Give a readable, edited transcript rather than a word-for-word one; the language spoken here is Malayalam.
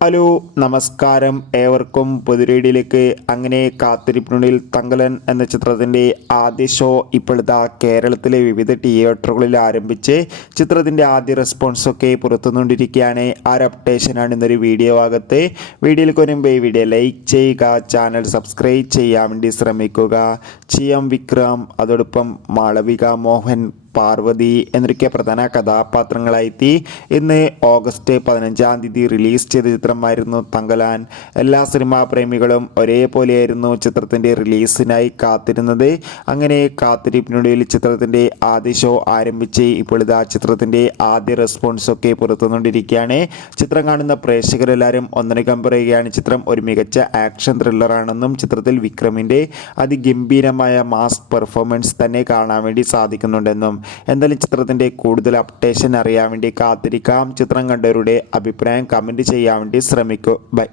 ഹലോ നമസ്കാരം ഏവർക്കും പുതുരീഡിയിലേക്ക്. അങ്ങനെ കാത്തിരിപ്പിനുള്ളിൽ തങ്കലൻ എന്ന ചിത്രത്തിൻ്റെ ആദ്യ ഷോ ഇപ്പോഴത്തെ കേരളത്തിലെ വിവിധ തിയേറ്ററുകളിൽ ആരംഭിച്ച് ചിത്രത്തിൻ്റെ ആദ്യ റെസ്പോൺസൊക്കെ പുറത്തുനിന്നുകൊണ്ടിരിക്കുകയാണ്. ആ ഒരു അപ്ഡേഷനാണ് ഇന്നൊരു വീഡിയോ ഭാഗത്ത്. വീഡിയോയിലേക്ക് വരുമ്പോൾ ഈ വീഡിയോ ലൈക്ക് ചെയ്യുക, ചാനൽ സബ്സ്ക്രൈബ് ചെയ്യാൻ വേണ്ടി ശ്രമിക്കുക. വിക്രം, അതോടൊപ്പം മാളവിക മോഹൻ, പാർവതി എന്നൊക്കെ പ്രധാന കഥാപാത്രങ്ങളായി ഇന്ന് ഓഗസ്റ്റ് 15 റിലീസ് ചെയ്ത ചിത്രമായിരുന്നു തങ്കലാൻ. എല്ലാ സിനിമാ പ്രേമികളും ഒരേപോലെയായിരുന്നു ചിത്രത്തിൻ്റെ റിലീസിനായി കാത്തിരുന്നത്. അങ്ങനെ കാത്തിരിപ്പിനുള്ളിൽ ചിത്രത്തിൻ്റെ ആദ്യ ഷോ ആരംഭിച്ച് ഇപ്പോൾ ഇതാ ചിത്രത്തിൻ്റെ ആദ്യ റെസ്പോൺസൊക്കെ പുറത്തുനിന്നുകൊണ്ടിരിക്കുകയാണ്. ചിത്രം കാണുന്ന പ്രേക്ഷകരെല്ലാവരും ഒന്നടങ്കം പറയുകയാണ് ചിത്രം ഒരു മികച്ച ആക്ഷൻ ത്രില്ലറാണെന്നും ചിത്രത്തിൽ വിക്രമിൻ്റെ അതിഗംഭീരമായ മാസ് പെർഫോമൻസ് തന്നെ കാണാൻ വേണ്ടി സാധിക്കുന്നുണ്ടെന്നും. എന്തായാലും ചിത്രത്തിൻ്റെ കൂടുതൽ അപ്ഡേഷൻ അറിയാൻ വേണ്ടി കാത്തിരിക്കാം. ചിത്രം കണ്ടവരുടെ അഭിപ്രായം കമൻറ്റ് ചെയ്യാൻ വേണ്ടി ശ്രമിക്കൂ. ബൈ.